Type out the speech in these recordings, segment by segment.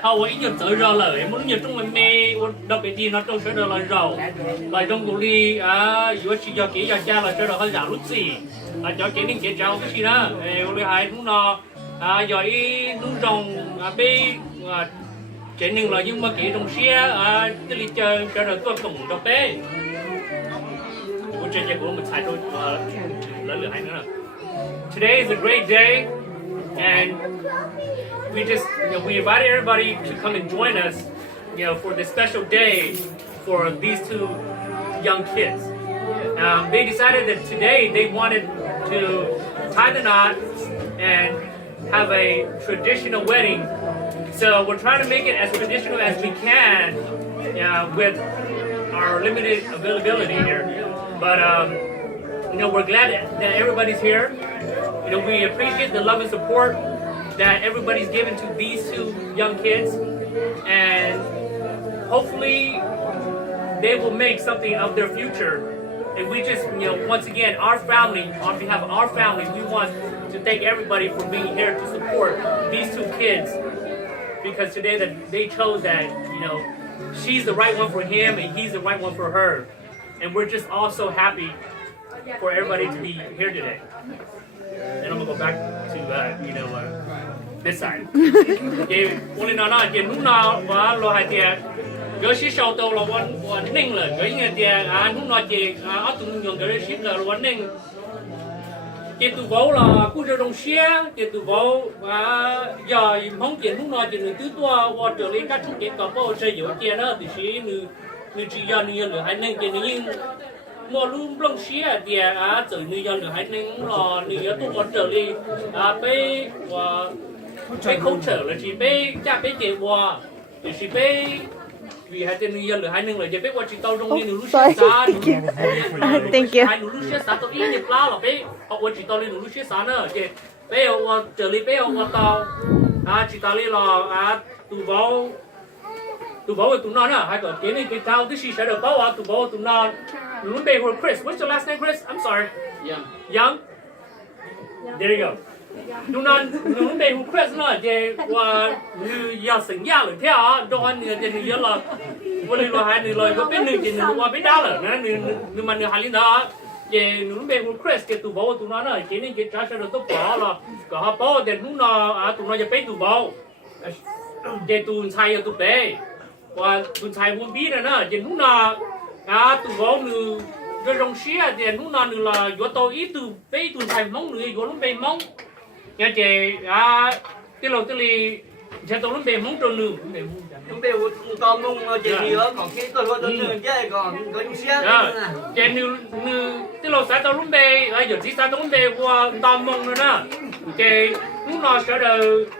好，我已经走绕了，我们中文没我那边的那种说的了绕，来中国的啊，有时要给要加了说的好像路子，啊，要给你给加不是呢，我们还弄了啊，要一弄种啊被啊，这弄了因为给种些啊，这里叫做懂的呗，我直接给我们猜出了还呢。Today is a great day, and we just, we invited everybody to come and join us, for this special day for these two young kids. They decided that today they wanted to tie the knot and have a traditional wedding. So we're trying to make it as traditional as we can, with our limited availability here. But we're glad that everybody's here. We appreciate the love and support that everybody's given to these two young kids, and hopefully they will make something of their future. And we just, once again, our family, on behalf of our family, we want to thank everybody for being here to support these two kids, because today that they chose that, she's the right one for him and he's the right one for her. And we're just all so happy for everybody to be here today. And I'm gonna go back to this side. Okay, only now, okay, now, lo hai tia, yo shi shao do lo wan ning le, yo yin tia, now ke, tu yong ge shi le wan ning. Ke tu vo la, ku zhe dong xie, ke tu vo, ya mong ke now ke nu tu tua, wa de li ka chu ke ka bo zhe yo ke na, de shi nu ji ya nu le hai ning ke nu yin. Mua luôn long xí thì từ người dân được hãy nên là người dân tôi còn trở đi bé không trở là chỉ bé cha bé chị qua thì chỉ bé vì hai tên người dân được hãy nên là chỉ bé qua chỉ tao trong đi nụ xí xa Thank you. hai nụ xí xa tao ý nhập lá là bé họ qua chỉ tao lên nụ xí xa nữa thì bé họ trở đi bé họ qua tao chỉ tao lên là tụi bảo tụi nó hai cái này cái tao cái gì sẽ được bảo tụi bảo tụi nó Lun Bei or Chris. What's your last name, Chris? I'm sorry. Young. Young? There you go. Lun Bei or Chris nữa thì giờ sinh ra rồi theo đó anh thì giờ làวันนี้hai người có biết người thì người qua biết đó rồi người mà người hai linh đó thì Lun Bei or Chris thì tụi bảo tụi nó nữa cái này cái trả sẽ được tụi bảo là có họ bảo thì tụi nóจะไปtụi bảo thì tụi trai tụi bé và tụi trai muốn biết rồi nữa thì tụi bảo nữ rồi rong xía thì nữ nào nữ là vừa tao ít tụi bé tụi thầy mong nữ vừa lúc bé mong nghe chị cái lâu cái sẽ tao lúc bé mong cho nữ Chúng tôi còn mong chị nữa còn khi tôi luôn tôi chứ còn có những xe chị nữ cái lâu sẽ tao lúc bé giờ chỉ sẽ tao lúc bé qua tao mong nữa nè chị nữ nào sẽ được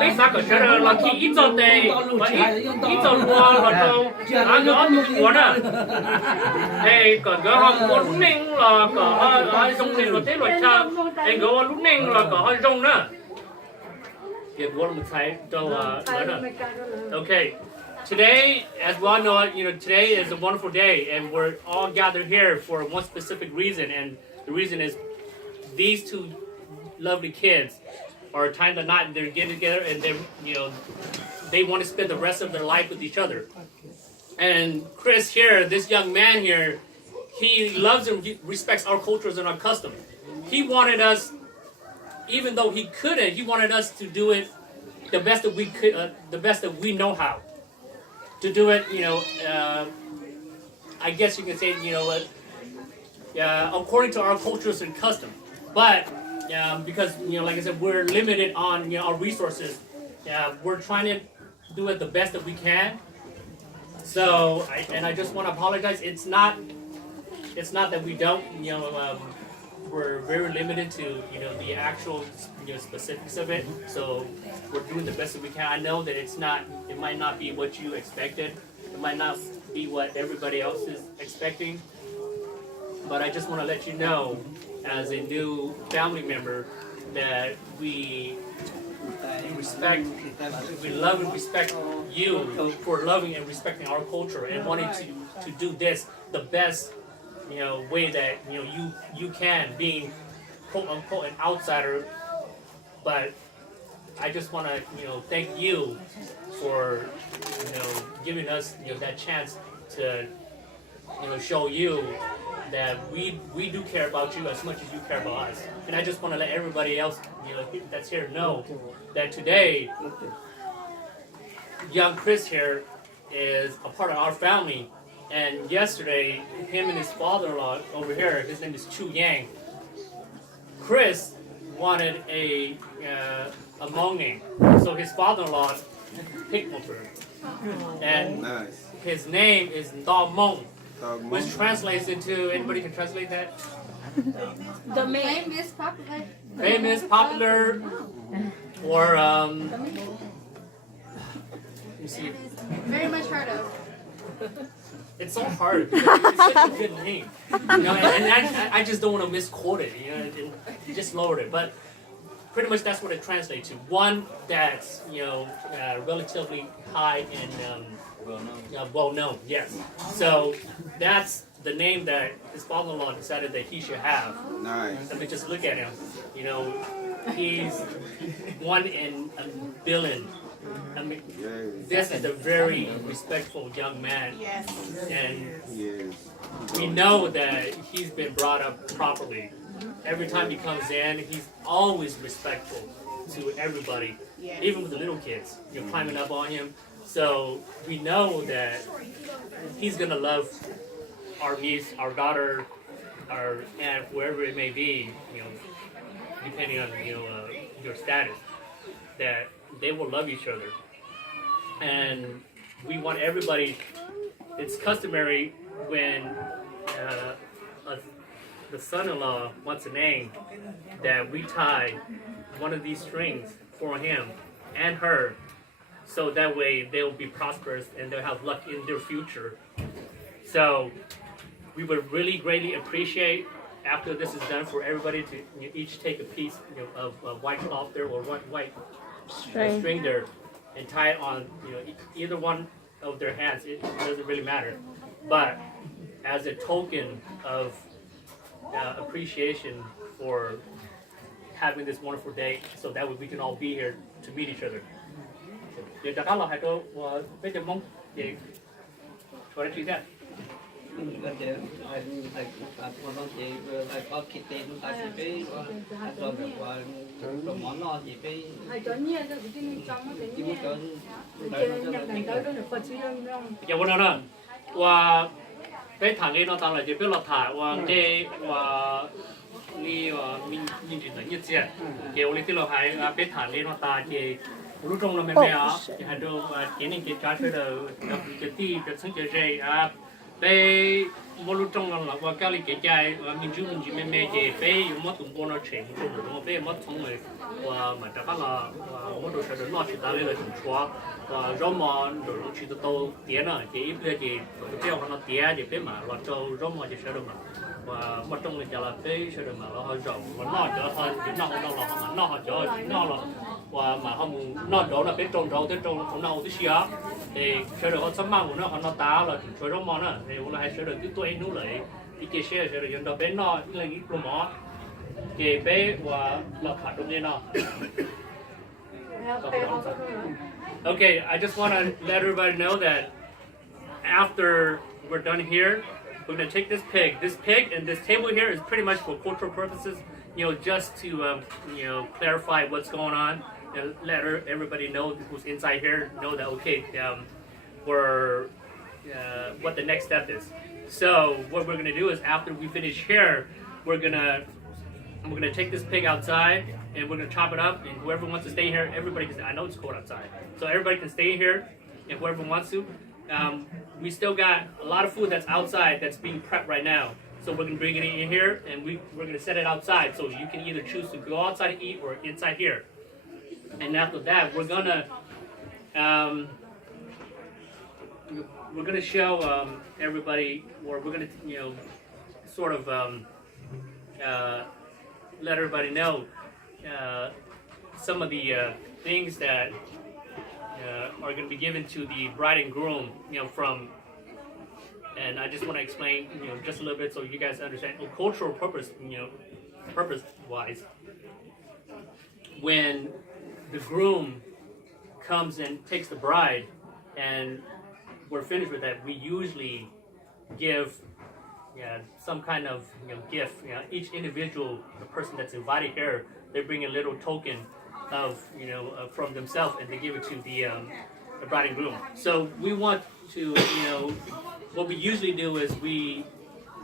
bây giờ có sẽ là khi ít giờ đây ít giờ qua là tao nhớ tụi quán thì còn cái họ có lúc nên là có rong nên là thế loại cha thì có lúc nên là có rong nữa thì what mình thấy cho nữa okay today as we all know today is a wonderful day and we're all gathered here for one specific reason, and the reason is these two lovely kids are tying the knot and they're getting together and they want to spend the rest of their life with each other. And Chris here, this young man here, he loves and respects our cultures and our customs. He wanted us, even though he couldn't, he wanted us to do it the best that we could, the best that we know how. To do it, I guess you can say, according to our cultures and customs. But because like I said, we're limited on our resources. We're trying to do it the best that we can. So I just want to apologize. It's not that we don't. We're very limited to the actual specifics of it. So we're doing the best that we can. I know that it might not be what you expected. It might not be what everybody else is expecting. But I just want to let you know, as a new family member, that we love and respect you for loving and respecting our culture and wanting to do this the best way that you can, being quote unquote an outsider, but I just want to thank you for giving us that chance to show you that we do care about you as much as you care about us. And I just want to let everybody else that's here know that today young Chris here is a part of our family. And yesterday, him and his father-in-law over here, his name is Chu Yang. Chris wanted a Hmong name, so his father-in-law picked one for him. And his name is Da Mong, which translates into, anybody can translate that? The name is popular. Famous, popular, or let me see. Very much heard of. It's so hard. It's such a good name, and I just don't want to misquote it. And just lowered it. But pretty much that's what it translates to. One that's relatively high and well known. Yes. So that's the name that his father-in-law decided that he should have. Nice. I mean, just look at him. He's 1 in a billion. I mean, this is a very respectful young man. Yes. And Yes. we know that he's been brought up properly. Every time he comes in, he's always respectful to everybody, even with the little kids. You're climbing up on him. So we know that he's going to love our niece, our daughter, our aunt, wherever it may be, depending on your status, that they will love each other. And we want everybody, it's customary when the son-in-law wants a name, that we tie one of these strings for him and her, so that way they'll be prosperous and they'll have luck in their future. So we would really greatly appreciate, after this is done, for everybody to each take a piece of white cloth there, or white string there, and tie it on either one of their hands. It doesn't really matter, but as a token of appreciation for having this wonderful day, so that way we can all be here to meet each other. Có thể con nói chị lại có khi tiền ta sẽ cái rồi và rồi món nọ thì cái muốn cho dạ vâng ạ. Và cái thằng ấy nó tăng là chỉ biết là thả và cái và đi mình chỉ là như thế. Kiểu lấy cái lò hải biết thả lên nó ta thì lúc trong là mình bé á thì hai đứa kiến nên cái trái phải là cái tí cái sáng cái dây bé một lúc trong là và cái cái trái mình chỉ mình cái bé một tụng bò nó chém một rồi mà bé một thông rồi và mà chắc là một đồ sẽ nó chỉ ta lên là chúng chua và rau mò rồi nó chỉ tao tiền à thì ít bây giờ cái họ nó tiền thì bé mà là cho rau mò thì sẽ được mà và một trong là là bé sẽ được mà nó hơi rộng và nó cho hơn thì nó là mà nó họ cho nó là và mà họ nó đó là bé trồng rau tới trồng nó nào tới xíu thì sẽ được họ sắm mang của nó tá là cho rau mò nữa thì cũng là hay sẽ được cái tuổi nú lại cái sẽ được dùng đó bé nó là cái lúa mò cái bé và là khát đông như nào. Okay, I just want to let everybody know that after we're done here, we're going to take this pig. This pig and this table here is pretty much for cultural purposes, just to, clarify what's going on and let everybody know who's inside here know that, okay, we're, what the next step is. So what we're going to do is after we finish here, we're going to take this pig outside and we're going to chop it up, and whoever wants to stay here, everybody can stay. I know it's cold outside, so everybody can stay here, and whoever wants to. We still got a lot of food that's outside that's being prepped right now, so we're going to bring it in here, and we're going to set it outside, so you can either choose to go outside and eat or inside here. And after that, we're going to show everybody, or we're going to sort of let everybody know some of the things that are going to be given to the bride and groom, from, and I just want to explain, just a little bit so you guys understand, cultural purpose, purpose-wise, when the groom comes and takes the bride, and we're finished with that, we usually give some kind of gift. Each individual, the person that's invited here, they bring a little token of from themselves, and they give it to the bride and groom. So we want to what we usually do is we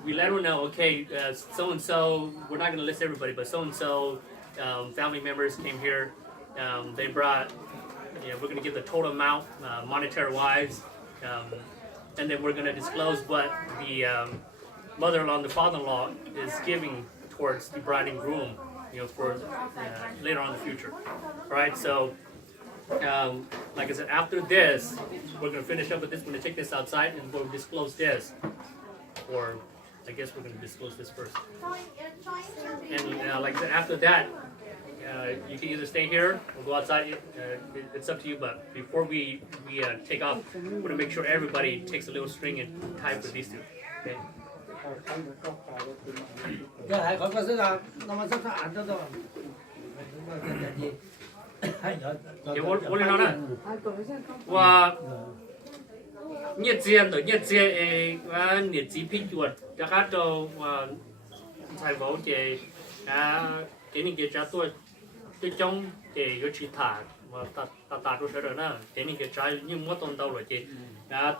let them know, okay, so and so, we're not going to list everybody, but so and so family members came here. They brought, we're going to give the total amount monetary wise, and then we're going to disclose what the mother-in-law and the father-in-law is giving towards the bride and groom, for later on in the future. All right, so like I said, after this, we're going to finish up with this. We're going to take this outside and we'll disclose this, or I guess we're going to disclose this first. And like I said, after that, you can either stay here or go outside. It's up to you. But before we take off, we're going to make sure everybody takes a little string and tie it with these two. Okay. Vô lên nó nè. Và nhiệt diện rồi nhiệt diện nhiệt chỉ phi chuột cho các đồ thành phố thì cái này cái trả tôi trong thì có chỉ thả và ta tôi sẽ rồi nè cái này cái trả nhưng mỗi tuần đâu rồi thì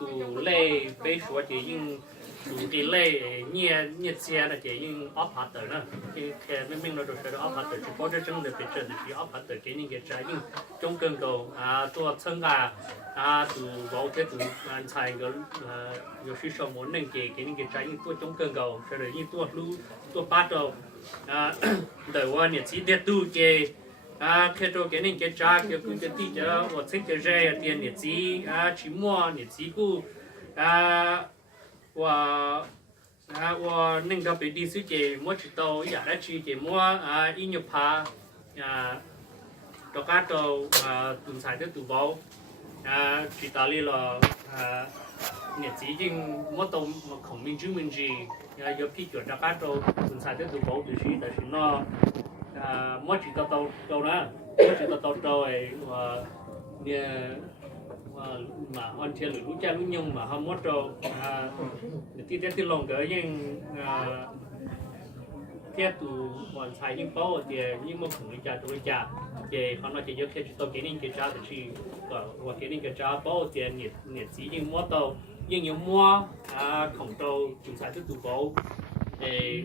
tụ lệ bế số thì nhưng tụ cái lệ nhiệt diện là thì nhưng áp hạt tới nè cái mình nói rồi sẽ áp hạt tới chỉ có trong được cái chuyện thì áp hạt tới cái này cái trả nhưng trong cơn cầu tôi thân tụ vào thế tụ thành cái有需要muốn nên cái này cái trả nhưng tôi trong cơn cầu sẽ rồi nhưng tôi bắt đầu đợi qua nhiệt chỉ để tu cái khi tôi cái này cái trả cái tí cho tôi thích cái rẻ tiền nhiệt chỉ mua nhiệt chỉ cũ và nên gặp điซื้อ cái mua chỉ tàu giả đã chỉ cái mua ít nhiều pa cho các tàu tuần sai tới tụ bao chỉ ta li là nhiệt chỉ nhưng mua tàu không minh chứng minh gì giờ phi chuẩn cho các tàu tuần sai tới tụ bao thì tại vì nó mua chỉ tàu đó mua chỉ tàu rồi mà anh chơi lũ cha lũ nhung mà không mất rồi thì cái lòng cỡ nhưng theo tụ bọn xài những bao thì những món khủng cha tụi cha thì họ nói chỉ có cái tàu cái này cái cha thì và cái này cái cha bao thì nhiệt chỉ những mua tàu nhưng những mua khổng tàu chúng xài tụ bao thì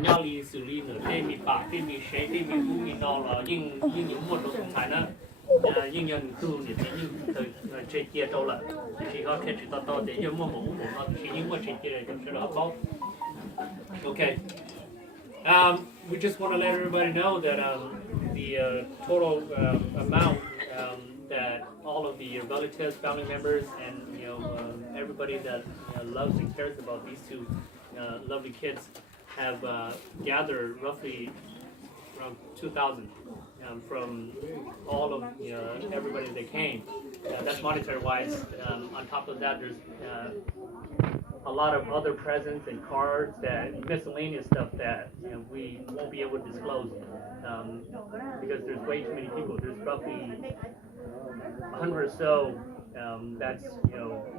nhau đi xử lý nữa thì bị bạc thì bị xé thì bị u bị đau là nhưng những mua tàu chúng xài nữa nhưng nhân tu thì nhưng thời chơi kia đâu là chỉ có thể chỉ tao để cho mua mũ nó chỉ những mua chơi kia để cho nó bao. Okay. We just want to let everybody know that the total amount that all of the relatives, family members, and everybody that loves and cares about these two lovely kids have gathered roughly around 2,000 from all of everybody that came. That's monetary wise. On top of that, there's a lot of other presents and cards, that miscellaneous stuff that we won't be able to disclose because there's way too many people. There's roughly 100 or so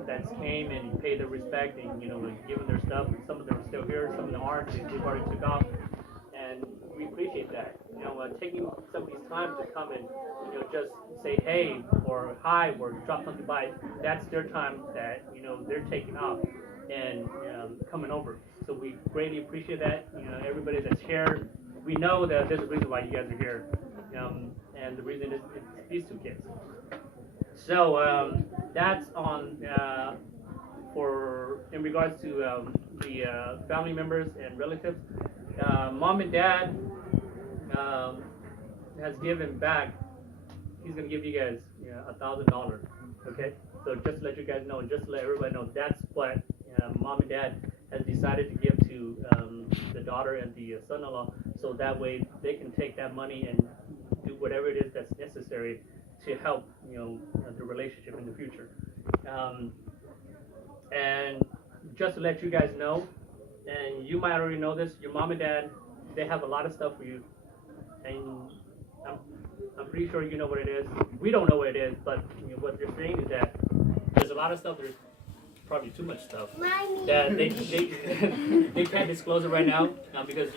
that's came and paid their respect and given their stuff. Some of them are still here, some of them aren't. They've already took off, and we appreciate that. Taking somebody's time to come and just say hey or hi or drop something by. That's their time that they're taking off and coming over. So we greatly appreciate that. Everybody that's here, we know that there's a reason why you guys are here, and the reason is it's these two kids. So that's on for in regards to the family members and relatives. Mom and dad has given back. He's gonna give you guys $1,000. Okay, so just to let you guys know, and just to let everybody know, that's what mom and dad has decided to give to the daughter and the son-in-law, so that way they can take that money and do whatever it is that's necessary to help the relationship in the future. And just to let you guys know, and you might already know this, your mom and dad, they have a lot of stuff for you, and I'm pretty sure you know what it is. We don't know what it is, but what they're saying is that there's a lot of stuff. There's probably too much stuff that they can't disclose it right now because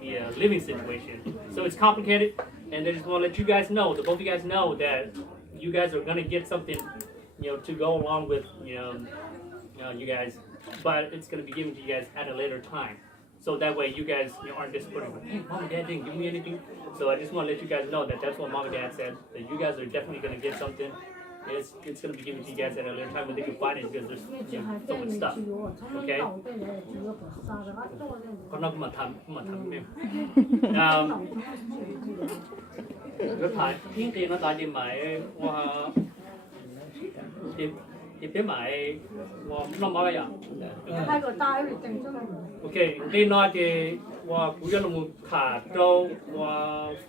the living situation. So it's complicated, and they just want to let you guys know, both of you guys know that you guys are gonna get something, to go along with you guys, but it's gonna be given to you guys at a later time. So that way you guys aren't disappointed. Hey, mom and dad didn't give me anything. So I just want to let you guys know that that's what mom and dad said. That you guys are definitely gonna get something. It's going to be given to you guys at a later time when they can find it because there's so much stuff. Okay? Rất phải thiên tiền nó tại vì mày thì biết mày nó nói vậy à? Ok, đi nói thì cú dân một khả trâu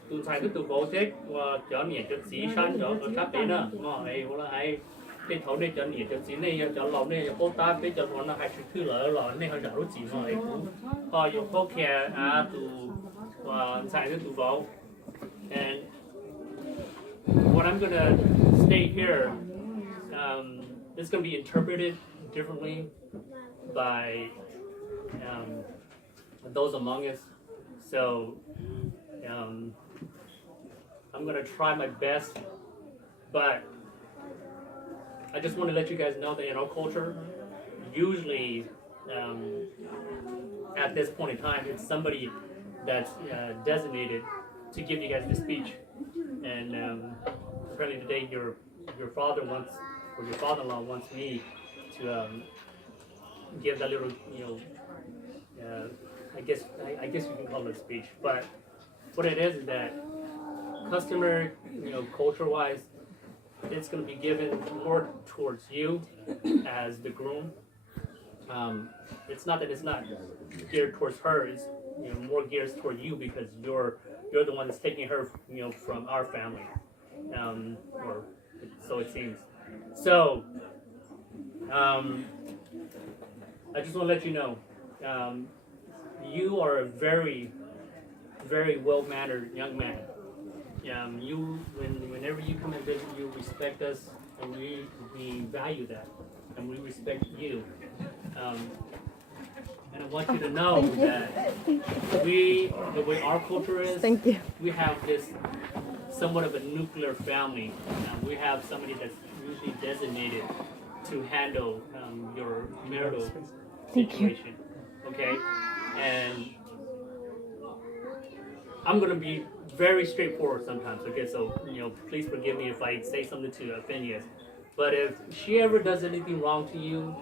từ sai từ bố thế cho nhẹ cho xí san cho các bên nữa mà ấy hoặc là ấy cái thấu này cho nhẹ cho xí này cho lòng này bố ta biết cho nó hay thứ lỡ này họ trả lúc gì mà ấy họ dùng bố kia từ sai từ bố. And what I'm gonna state here, is gonna be interpreted differently by those among us. So I'm gonna try my best, but I just want to let you guys know that in our culture, usually at this point in time, it's somebody that's designated to give you guys the speech. And apparently today your father wants, or your father-in-law wants me to give that little, I guess you can call it a speech. But what it is that customer, culture-wise, it's going to be given more towards you as the groom. It's not that it's not geared towards her. It's more geared toward you because you're the one that's taking her, from our family, or so it seems. So, I just want to let you know, you are a very, very well-mannered young man. Whenever you come and visit, you respect us, and we value that, and we respect you. And I want you to know that the way our culture is, Thank you. we have this somewhat of a nuclear family. We have somebody that's usually designated to handle your marital situation. Okay? And I'm going to be very straightforward sometimes. Okay? So, please forgive me if I say something to offend you. But if she ever does anything wrong to you,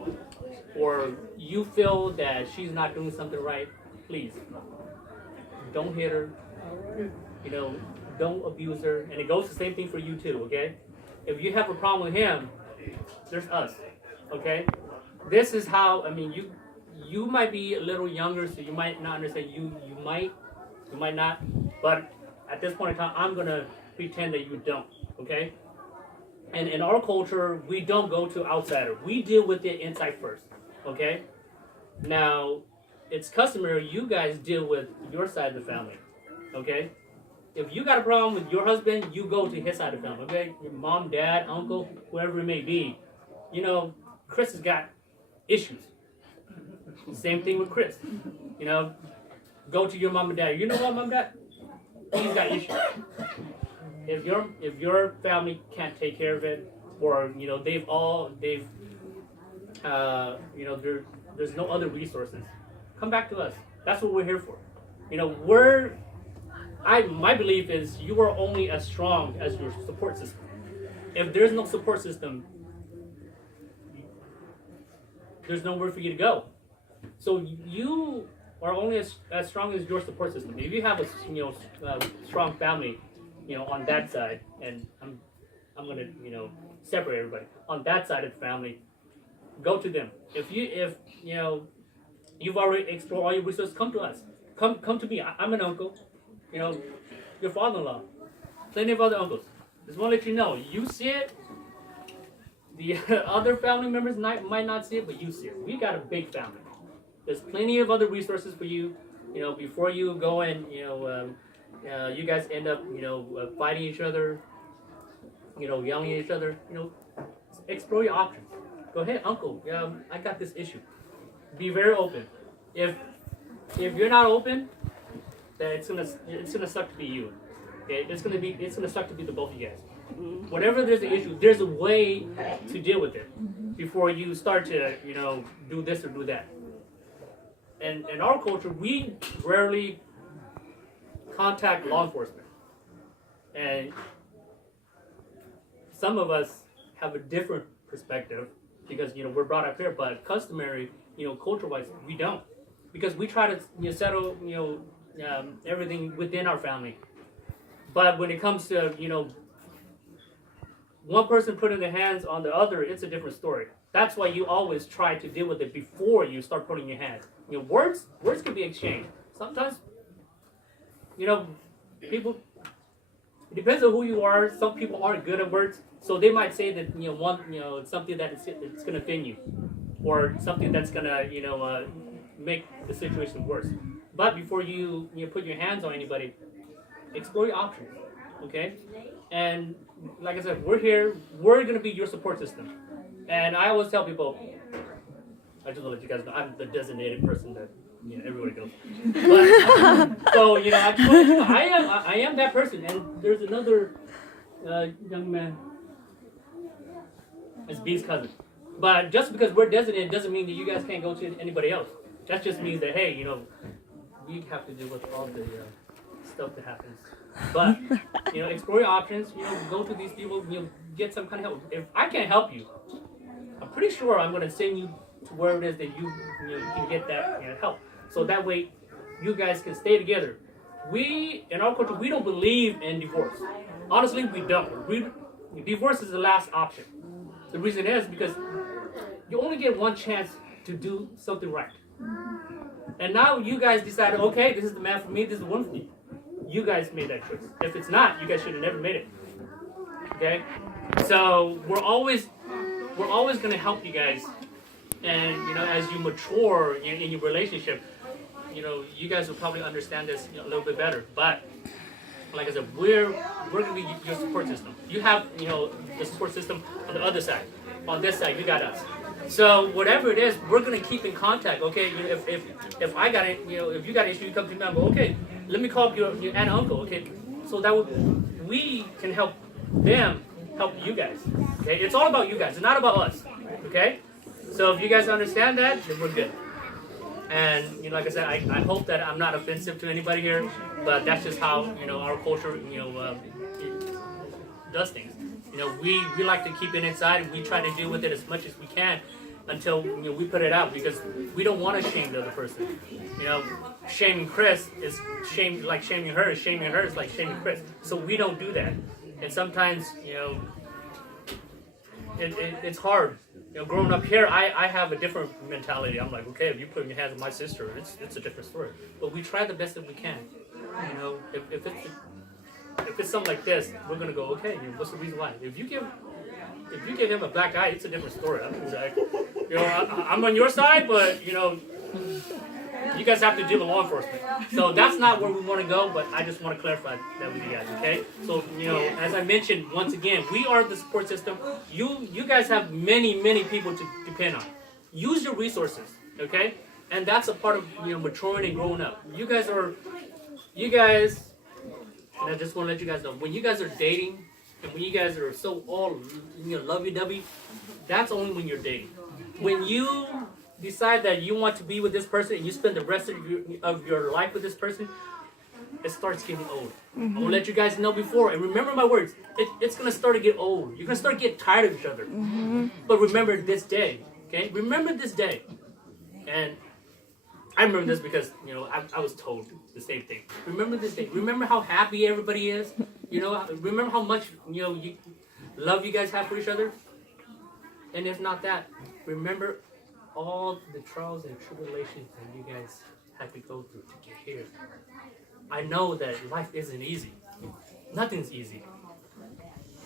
or you feel that she's not doing something right, please don't hit her. Don't abuse her. And it goes the same thing for you too, okay? If you have a problem with him, there's us, okay? This is how, you might be a little younger, so you might not understand. You might not. But at this point in time, I'm gonna pretend that you don't, okay? And in our culture, we don't go to outsider. We deal with it inside first, okay? Now, it's customary you guys deal with your side of the family, okay? If you got a problem with your husband, you go to his side of the family, okay? Your mom, dad, uncle, whoever it may be. Chris has got issues. Same thing with Chris. Go to your mom and dad. You know what, mom and dad? He's got issues. If your family can't take care of it, or there's no other resources, come back to us. That's what we're here for. My belief is you are only as strong as your support system. If there's no support system, there's nowhere for you to go. So you are only as strong as your support system. If you have a strong family, on that side, and I'm gonna separate everybody on that side of the family. Go to them. If you've already explored all your resources, come to us. Come to me. I'm an uncle. Your father-in-law. Plenty of other uncles. Just want to let you know. You see it. The other family members might not see it, but you see it. We got a big family. There's plenty of other resources for you. Before you go and you guys end up, fighting each other, yelling at each other, explore your options. Go ahead, uncle. I got this issue. Be very open. If you're not open, then it's gonna suck to be you. Okay, it's gonna suck to be the both of you guys. Whenever there's an issue, there's a way to deal with it before you start to do this or do that. And in our culture, we rarely contact law enforcement, and some of us have a different perspective because we're brought up here, but customary, culture-wise, we don't, because we try to settle everything within our family. But when it comes to one person putting their hands on the other, it's a different story. That's why you always try to deal with it before you start putting your hands. Words can be exchanged. Sometimes, people. It depends on who you are. Some people aren't good at words, so they might say that something that it's gonna offend you, or something that's gonna make the situation worse. But before you put your hands on anybody, explore your options. Okay, and like I said, we're here. We're gonna be your support system. And I always tell people, I just want to let you guys know, I'm the designated person that everybody goes. But, so I am that person. And there's another young man. It's B's cousin. But just because we're designated doesn't mean that you guys can't go to anybody else. That just means that hey, we have to deal with all the stuff that happens. But explore your options. Go to these people. Get some kind of help. If I can't help you, I'm pretty sure I'm going to send you to where it is that you can get that help. So that way, you guys can stay together. We in our culture we don't believe in divorce. Honestly, we don't. Divorce is the last option. The reason is because you only get one chance to do something right. And now you guys decided, okay, this is the man for me. This is the one for me. You guys made that choice. If it's not, you guys should have never made it. Okay? So we're always going to help you guys, and as you mature in your relationship, you guys will probably understand this a little bit better. But like I said, we're going to be your support system. You have the support system on the other side. On this side, you got us. So whatever it is, we're going to keep in contact. Okay, if I got it, if you got an issue, you come to me. I'm okay. Let me call up your aunt and uncle. Okay, so that we can help them help you guys. Okay, it's all about you guys. It's not about us. Okay, so if you guys understand that, then we're good. And like I said, I hope that I'm not offensive to anybody here, but that's just how our culture does things. We like to keep it inside, and we try to deal with it as much as we can until we put it out, because we don't want to shame the other person. Shaming Chris is shaming her is like shaming Chris. So we don't do that. And sometimes it's hard. Growing up here, I have a different mentality. I'm like, okay, if you put your hands on my sister, it's a different story. But we try the best that we can. If it's something like this, we're gonna go, okay, what's the reason why? If you give him a black eye, it's a different story. I'm on your side, but you guys have to deal with law enforcement. So that's not where we want to go, but I just want to clarify that with you guys, okay? So, as I mentioned, once again, we are the support system. You guys have many, many people to depend on. Use your resources, okay? And that's a part of, maturing and growing up. You guys, and I just want to let you guys know, when you guys are dating, and when you guys are so all, lovey-dovey, that's only when you're dating. When you decide that you want to be with this person and you spend the rest of your life with this person, it starts getting old. Mm-hmm. I'll let you guys know before, and remember my words, it's going to start to get old. You're going to start to get tired of each other. Mm-hmm. But remember this day, okay? Remember this day. And I remember this because, I was told the same thing. Remember this day. Remember how happy everybody is. Remember how much, love you guys have for each other. And if not that, remember all the trials and tribulations that you guys had to go through to get here. I know that life isn't easy. Nothing's easy.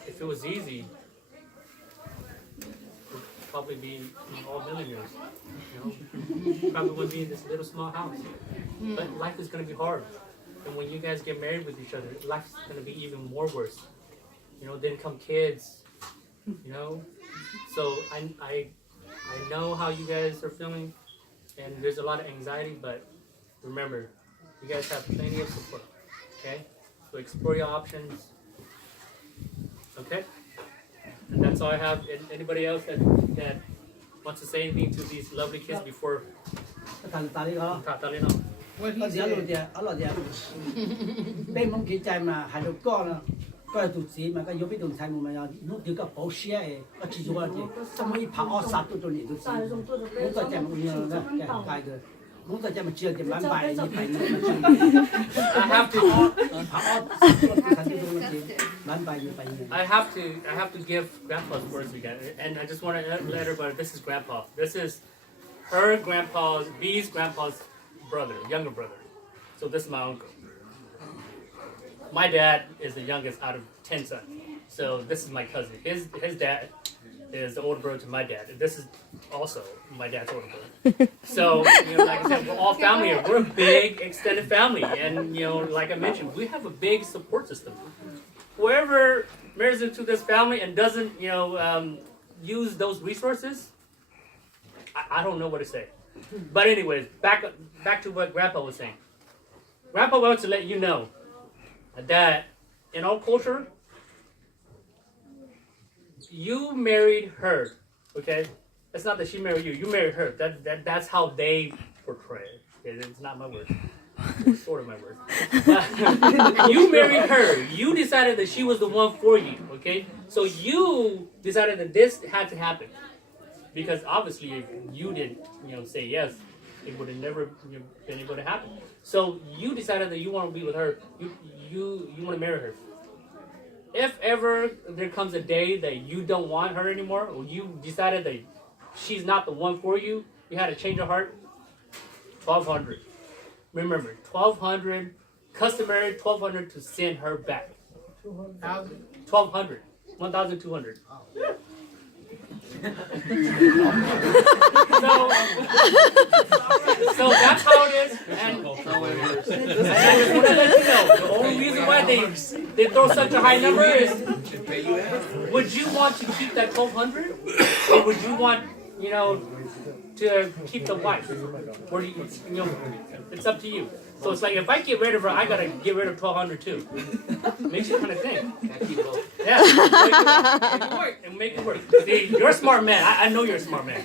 If it was easy, we'd probably be all millionaires. Probably wouldn't be in this little small house. But life is going to be hard. And when you guys get married with each other, life's gonna be even more worse. You know, then come kids. You know, so I know how you guys are feeling, and there's a lot of anxiety. But remember, you guys have plenty of support. Okay, so explore your options. Okay, and that's all I have. Anybody else that wants to say anything to these lovely kids before? 谈打你好， Catalina. 我是阿老爹，阿老爹，你唔記債嘛，係度講啦，嗰日讀紙嘛，個有邊度睇我咪有，攞條個保險嘅，我記住我哋，咁可以拍我殺到咗年都知，我再債冇樣啦，嘅嘅，我再債咪只係點萬敗，你敗你咪知。I have to. 拍我殺到睇到咗錢，萬敗你敗你。I have to give Grandpa's words again, and I just want to let everybody. This is Grandpa. This is her grandpa's, B's grandpa's brother, younger brother. So this is my uncle. My dad is the youngest out of 10 sons. So this is my cousin. His dad is the older brother to my dad. This is also my dad's older brother. So, you know, like I said, we're all family here. We're a big extended family. And, you know, like I mentioned, we have a big support system. Whoever marries into this family and doesn't, you know, use those resources, I don't know what to say. But anyways, back to what Grandpa was saying. Grandpa wants to let you know that in our culture, you married her, okay? It's not that she married you. You married her. That's how they portray it. It's not my word. It's sort of my word. You married her. You decided that she was the one for you, okay? So you decided that this had to happen. Because obviously, if you didn't, you know, say yes, it would have never, you know, been able to happen. So you decided that you want to be with her. You want to marry her. If ever there comes a day that you don't want her anymore, or you decided that she's not the one for you, you had a change of heart. 1,200. Remember, 1,200 customary 1,200 to send her back. 1,200. 1,200. So that's how it is, and I just want to let you know, the only reason why they throw such a high number is, would you want to keep that 1,200, or would you want, you know, to keep the wife? Or do you know, it's up to you. So it's like, if I get rid of her, I gotta get rid of 1,200 too. Makes you kind of think. Yeah, make it work. And make it work. See, you're a smart man. I know you're a smart man.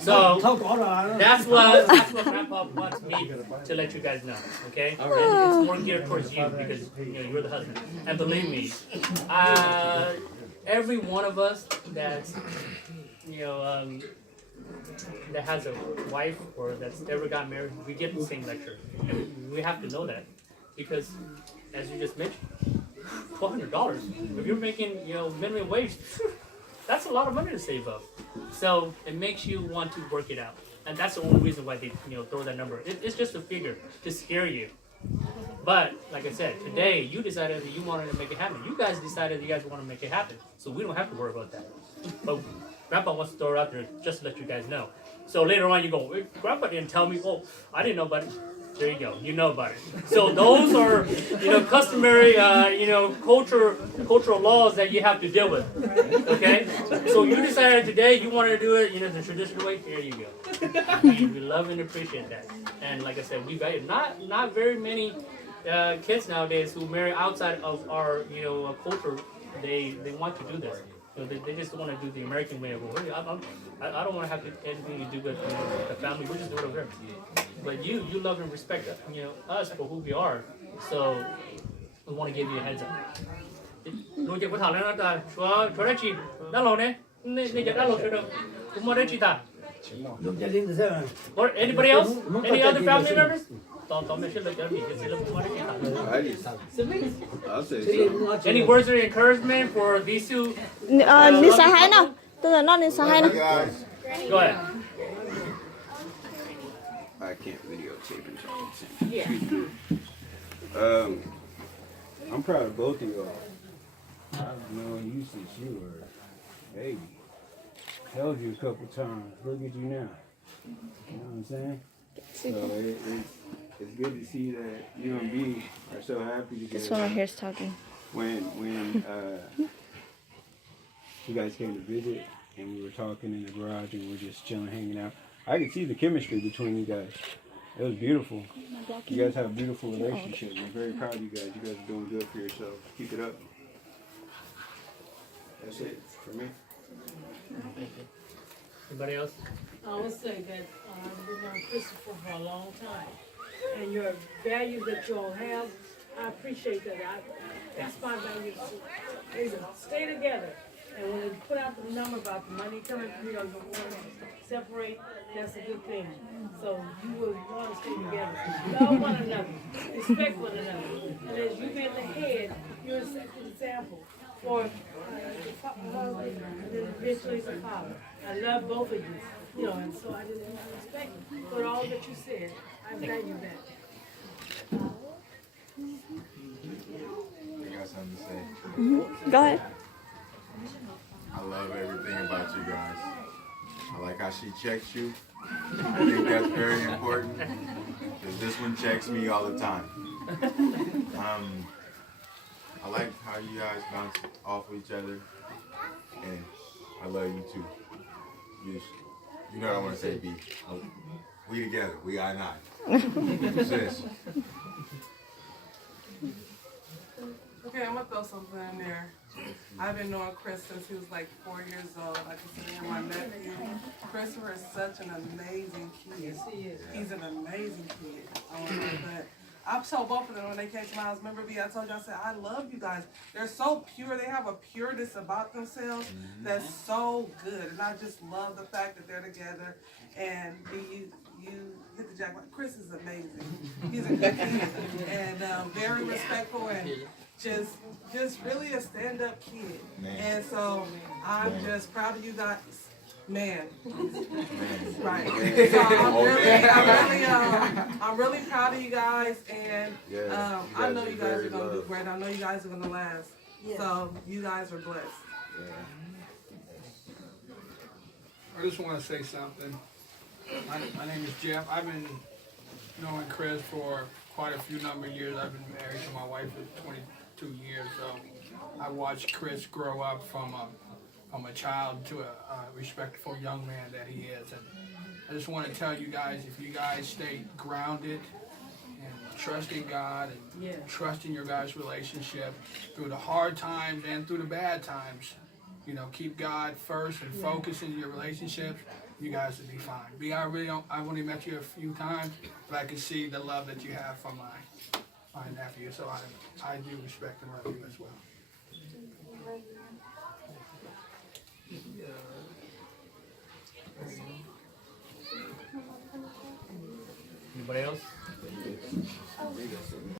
So that's what Grandpa wants me to let you guys know. Okay? And it's more geared towards you because, you know, you're the husband. And believe me, every one of us that's, you know, that has a wife or that's ever got married, we get the same lecture. And we have to know that because, as you just mentioned, $1,200. If you're making, you know, minimum wage, that's a lot of money to save up. So it makes you want to work it out, and that's the only reason why they, you know, throw that number. It's just a figure to scare you. But like I said, today you decided that you wanted to make it happen. You guys decided you guys want to make it happen, so we don't have to worry about that. But Grandpa wants to throw it out there just to let you guys know. So later on you go, Grandpa didn't tell me. Oh, I didn't know about it. There you go. You know about it. So those are, you know, customary, you know, cultural laws that you have to deal with. Okay. So you decided today you wanted to do it, you know, the traditional way. Here you go. We love and appreciate that. And like I said, we value not very many kids nowadays who marry outside of our, you know, culture. They want to do this. So they just want to do the American way of it. I don't want to have anything to do with, you know, the family. We're just doing it over here. But you love and respect, you know, us for who we are. So we want to give you a heads up. Nói chuyện với Thảo này là cho ra chị đã lâu này, này đã lâu rồi đâu, cũng muốn ra chị ta. Or anybody else? Any other family members? Any words of encouragement for these two? Nín xài hai nào. Tức là nó nín xài hai nào. Go ahead. I can't videotape and yeah. I'm proud of both of y'all. I've known you since you were a baby. Held you a couple times. Look at you now. You know what I'm saying? So it's good to see that you and B are so happy This together. one right here is talking. When you guys came to visit and we were talking in the garage and we were just chilling, hanging out, I could see the chemistry between you guys. It was beautiful. You guys have a beautiful relationship. I'm very proud of you guys. You guys are doing good for yourselves. Keep it up. That's it for me. Anybody else? I would say that I've been on Christopher for a long time, and your values that you all have, I appreciate that. That's my value too. They stay together, and when they put out the number about the money coming, you want to separate. That's a good thing. So you will want to stay together, love one another, respect one another, and as you get ahead, you're a second example for the husband and then eventually the father. I love both of you, you know, and so I just respect for all that you said. I value that. I got something to say. Go ahead. I love everything about you guys. I like how she checks you. I think that's very important because this one checks me all the time. I like how you guys bounce off of each other, and I love you too. You know what I want to say, B. We together. We are not. Sis. Okay, I'm gonna throw something in there. I've been knowing Chris since he was like 4 years old. I consider him my nephew. Christopher is such an amazing kid. He's an amazing kid. But I told both of them when they came to my house, remember B, I told you, I said, I love you guys. They're so pure. They have a pureness about themselves that's so good. And I just love the fact that they're together. And B, you hit the jackpot. Chris is amazing. He's a good kid and very respectful and just really a stand-up kid. Man. And so I'm just proud of you guys. Man. Right. So I'm really proud of you guys, and Yeah, you I guys know are you guys very are gonna do loved. great. I know you guys are gonna last. So you guys are blessed. I just want to say something. My name is Jeff. I've been knowing Chris for quite a few number of years. I've been married to my wife for 22 years, so I watched Chris grow up from a child to a respectful young man that he is. And I just want to tell you guys, if you guys stay grounded and trust in God and trust in your guys' relationship through the hard times and through the bad times, you know, keep God first and focus in your relationships, you guys will be fine. I've only met you a few times, but I can see the love that you have for my nephew, so I do respect and love you as well. Anybody else?